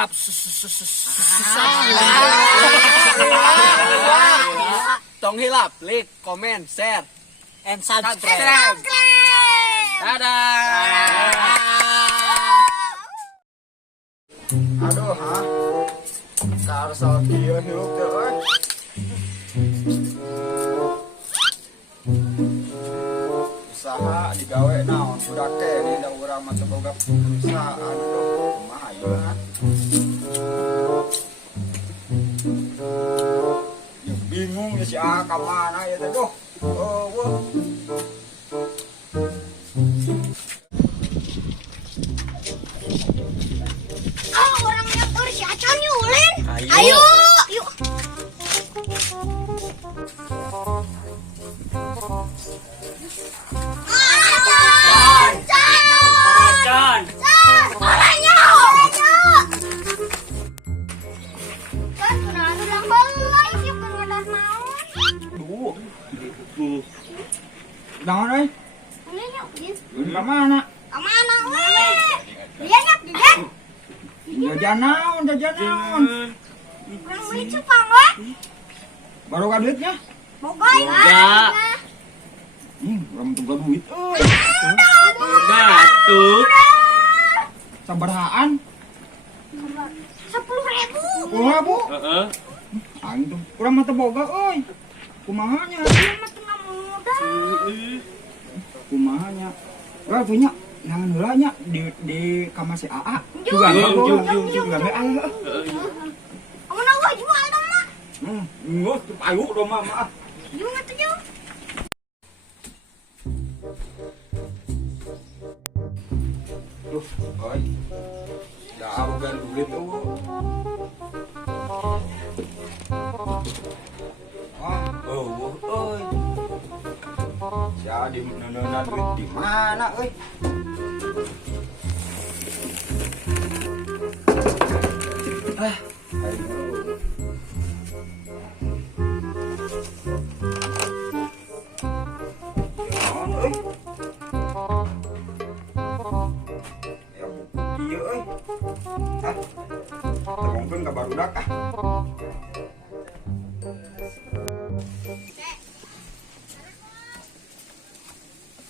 hilap. Tong hilap, like, comment, share, and subscribe. Dadah. Aduh, Sarsal kieu hirup teh euy. Usaha digawe naon budak teh ini da urang mah teu boga perusahaan tuh. Kumaha ieu? Ya bingung ya si A ka mana ya teh duh. Wah. Orang yang si Acan nyulin. Ayo, yuk. John. Orangnya. Kan kenal ulang balai sih pengadar naon. Naon euy? Ini nyok, Din. Ka mana? Kemana we? Dia nyok, Din. Jajan naon? Orang beli cupang we. Baru ka duitnya? Boga ya. Urang teu duit euy. Gatuk. Sabarahaan? 10.000. Bu. Heeh. Aing tuh urang mah teu boga euy. Kumaha nya? Dia mah tengah muda. Kumaha nya? Urang punya nangan heula nya di kamar si AA. Jung, Juga aya. Kamu nang we jual dong mah. Ngus payu do mah mah. Jung atuh jung. Duh, euy. Da abogan duit euy. Euy. Jadi neuneunan duit di mana euy? Naon euy? Ya buku ieu euy. Terongkeun ka barudak .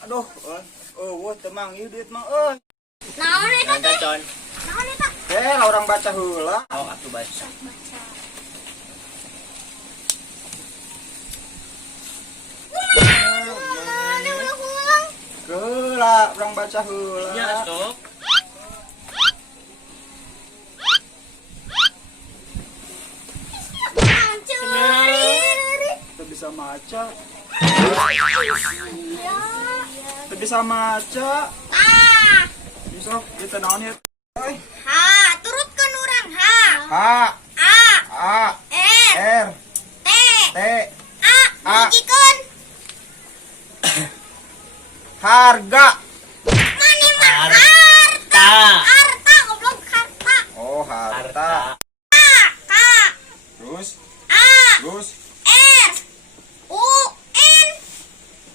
Aduh, euy teu mang ieu duit mah euy. Naon eta teh? John. Naon eta? Orang baca heula. Oh, atuh baca. Mana ulang-ulang? Heula, orang baca heula. Ya, sok. Teu bisa maca. Iya. Teu bisa maca. Ah, Bisa kita naon ieu? Euy. ha, turutkeun urang ha. H A, A R, R T, T A, hijikeun. harga. Mani mah harta. Harta goblok harta. Oh, harta. K, Terus A, terus R, U, N.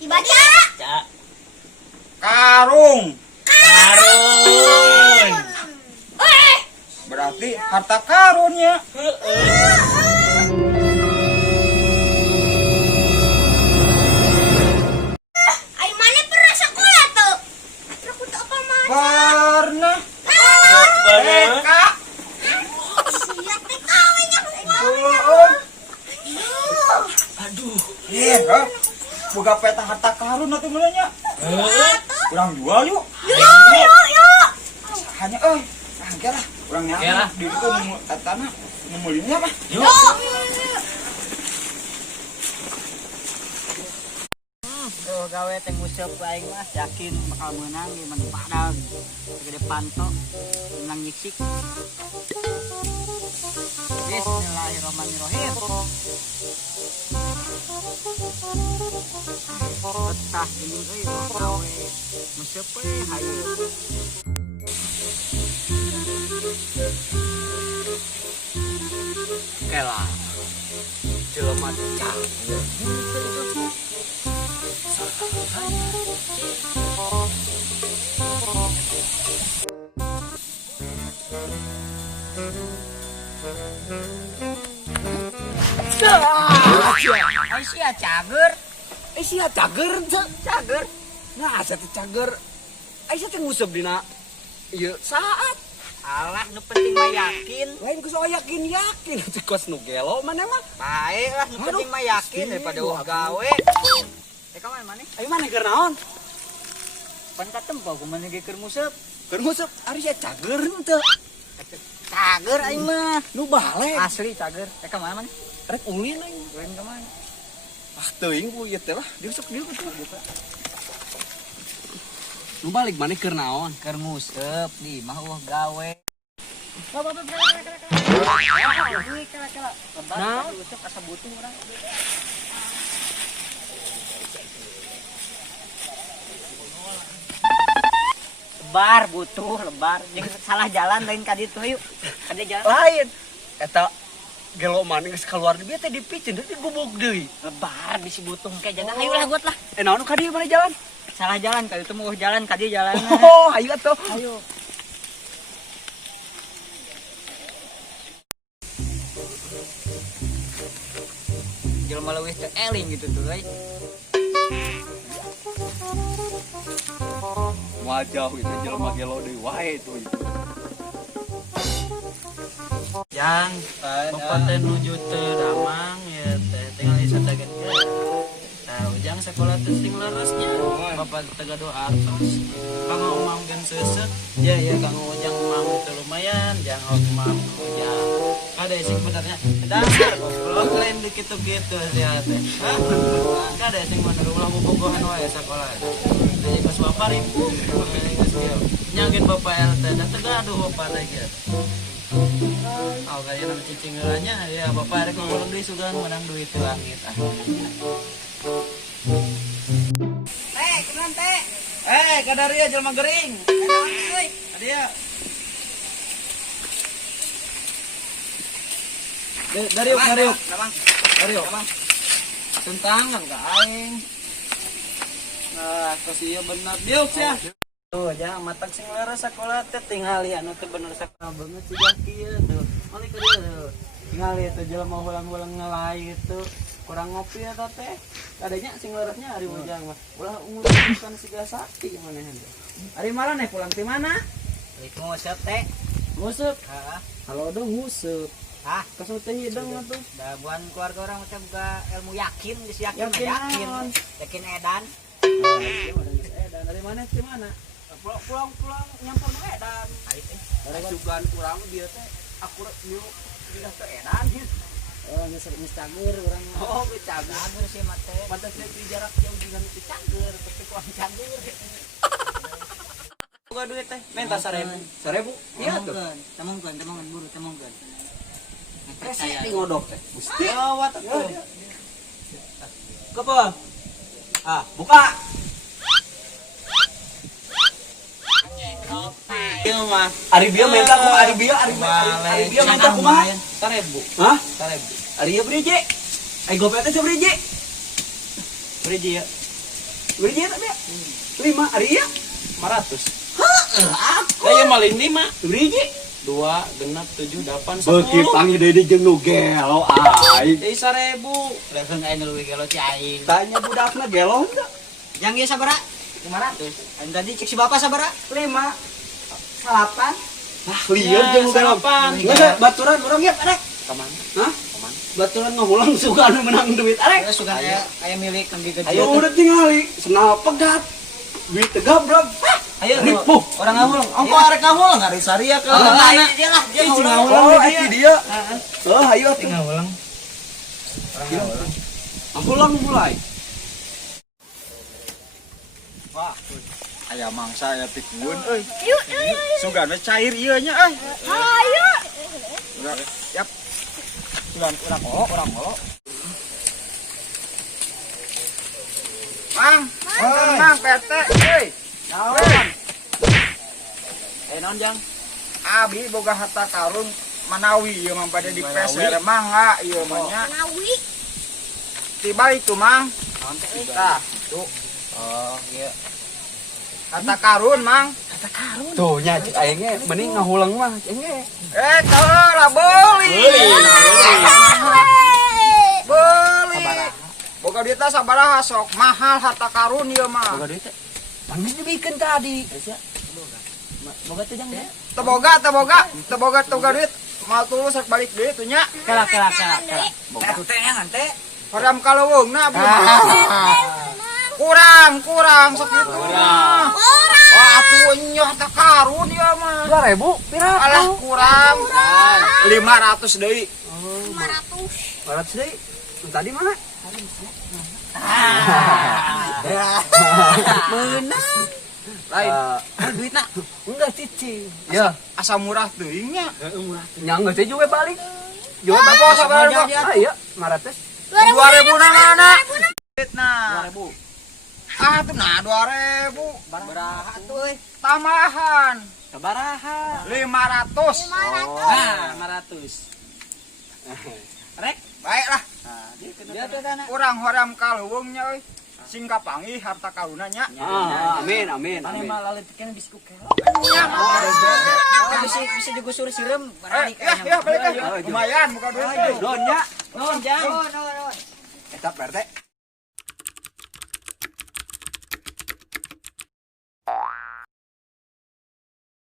Dibaca. Cak. karung. Karun. Berarti harta karunnya. Ai mana pernah sekolah tuh? Aku tak apa mah. Pernah. Bener. Kak. Siap teh kawenya. Aduh. Iya, boga peta harta karun atuh mulanya. Kurang jual yuk. Yuk. Hanya oke lah. Kurang Oke lah. nyaman. Di itu tanah memulinya mah. Yuk. Tuh gawe teh museup aing mah yakin bakal menang di mana padang. Gede panto menang nyisik. Bismillahirrahmanirrahim. Betah gini euy gawe museup we hayu. Kela. Jelema cak. Aisyah cager. Sia cager cager. Nah, asa teh cager. Aisyah teh ngusep dina ieu saat. Alah nu penting mah yakin. Lain geus yakin teh kos nu gelo mana mah. Bae lah nu penting mah yakin daripada wah gawe. Ka mana? Ayo mana keur naon? Pan katempo kumaha ge keur museup. Keur ngusep ari sia cager teu. Cager aing mah. Nu balik. Asli cager. Ka mana? Rek ulin aing. Ulin ka mana? Ah teuing ku ieu teh lah. Diusuk dieu betul buka. Nu balik mana keur naon? Keur museup di mah wah gawe. Nah, museup asa butuh urang. Lebar butuh lebar. Jeung salah jalan lain ka ditu yuk. Kada jalan. Lain. Eta gelo mana geus keluar di bieu teh dipicen teh digubuk deui. Lebar bisi butuh kayak jalan. Ayo lah buat lah. Naon ka dieu mana jalan? Salah jalan ka itu mau jalan ka dieu jalan. Oh, ayo atuh. Ayo. Jelema leuwih teu eling gitu tuh euy. Wajah itu jelema gelo deui wae tuh. Yang bapak teh nuju teu damang ya teh tinggal disatakeun ge. Nah, ujang sekolah teh sing leresnya. Bapak teh gaduh artos. Kanggo umam gen seuseuh. Ya kanggo ujang umam teh lumayan, jang umam ujang. Kada sing benernya. Dasar goblok lain dikitu-kitu sia teh. Hah? Kada sing bener ulah bobogohan wae sekolah. Jadi pas bapak ribu, geus kieu. Nyangkeun bapak LT da teh gaduh bapak teh ge. Oh kayak nang cicing ngeulanya ya bapak rek ngulung deui sugan menang duit teu langit ah. Kenaon teh? Kadaria jelema gering. Kenaon euy? Adia. Dariuk. Namang. Dariuk. Tentangan ka aing. Nah, kasieu bener diuk sia. Tuh, jangan matang sing leres sekolah teh tingali anu teh bener sakola banget siga kieu tuh. Malik ke dieu tuh. Tingali teh jelema ulang-ulang ngelai gitu. Kurang ngopi eta teh. Kadanya sing leresnya ari ujang mah. Ulah umurkan siga sakti maneh. Ari marane pulang ti mana? Rek nguseup teh. Nguseup. Heeh. Halo dong nguseup. Hah? Kasih teh hidung atuh. Da buan keluarga orang teh buka ilmu yakin, geus yakin. Yakin naon? Yakin edan. Dari mana ke mana? Pulang nyampur ke edan. Sugan urang dia teh akurat ieu tidak teh edan. Oh, geus cager urang. Oh, cager sih mah teh. Pantas di jarak jauh dengan itu cager, tapi kurang cager. Buka duit teh, minta 1000. 1000? Iya tuh. Temongkeun buru temongkeun. Rese di ngodok teh. Gusti. Oh, wat tuh. Kepa. Ah, buka. Ieu mah Ari bieu minta kumaha? Ari bieu minta kumaha? 1000. Hah? 1000. Ari ieu brije. Ai gopet teh sabrije. Briji ya. Brije teh ya? 5 ari ieu 500. Heuh, aku. Saya malin 5. Brije. 2 genap 7 8 10. Beuki panggil deui jeung nu gelo ai. 1000. Langsung aing leuwih gelo ci aing. Tanya budakna gelo enggak? Yang ieu sabaraha? 500. Aing tadi cek si bapak sabaraha? 5. Salapan. Ah, lieur jeung gelo. salapan. Geus baturan urang ge arek. Ka mana? Hah? Baturan ngahulang suka anu menang duit arek. Ya sugan aya milik kang gede. Ayo udah tinggali, senal pegat. Duit tegabrag. Ayo Ripuh. orang ngawulang. Ongko arek ngawulang ari saria ke. Dia lah, dia Oh, ati dia. Oh, ayo atuh. Ngawulang. Pulang mulai. Wah, aya mangsa aya pikeun euy. Yuk. Sugan we cair ieu nya euy. Ayo. Yap. Sugan urang molo. Mang, mang PT euy. Naon? Naon jang? Abi boga harta karun Manawi ieu mah bade dipeser mangga ieu mah nya. Nawi. Tiba itu mang. Naon teh? Tah, tuh. Oh, iya. Harta karun mang. Tuh nya aing ge mending ngahulang mah. Enge. Kalau lah beli. Beli. Boga duit teh sabaraha sok mahal harta karun ieu mah. Boga duit teh. Pamit dibikin tadi. Boga teh jang deh. Teboga duit. Mal tulus rek balik deui tuh nya. Kelak. Boga tuh teh ngan teh. Hoream kaleuweungna abdi. Kurang sok kitu mah. Wah atuh nyoh teh karun ieu mah. 2.000 pira? Alah kurang. 500 deui. 500. 200 deui. Tadi mana? Menang. Lain Duitna enggak cicing. Ya, asa murah teuing nya. nyangga teh juga balik. Juga Apa bapak sabar, sabar. Pak? Ah iya, 500. 2000 na mana? Duitna. 2000. Ah tuh nah 2000. Baraha tuh euy. Tambahan Sabaraha? 500. Nah, 500. Rek. Baiklah. Dia teh dana. Kurang hoream kaleuweungnya euy. Sing kapanggih harta karunanya. Amin. Mana mah laleutekeun bisku kelo. Bisa juga suruh sireum Eh, ya balik. Lumayan bukan duit. Donnya. Non jang. Eta PRT.